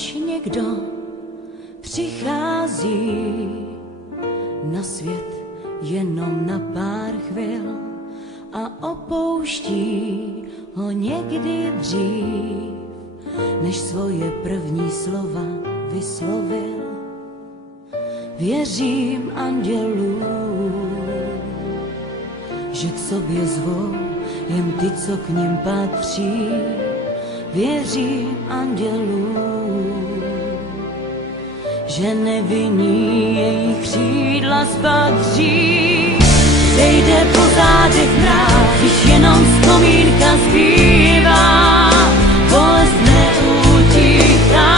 Proč někdo přichází na svět jenom na pár chvil a opouští ho někdy dřív, než svoje první slova vyslovil? Věřím andělům, že k sobě zvou jen ty, co k nim patří. Věřím andělům, že nevinní jejich křídla spatří. Sejde po zádech mráz, když jenom vzpomínka zbývá. Bolest neutíchá,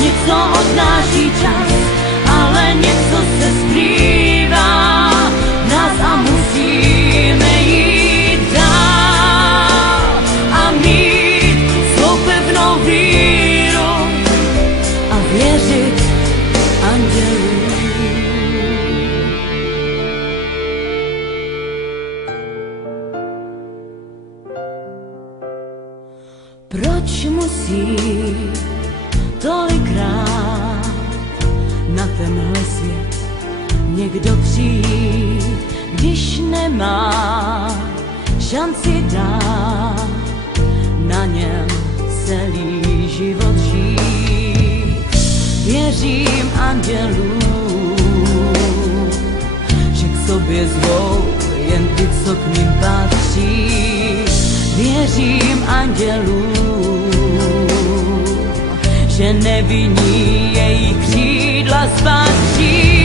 něco odnáší čas, ale něco se skrývá v nás a musíme jít dál a mít svou pevnou víru a věřit andělům. Proč musí tolikrát na tenhle svět někdo přijít, když nemá šanci dát na něm celý život žít? Věřím andělům, že k sobě zvou jen ty, co k ním patří. Věřím andělům, že nevinní jejich křídla spatří.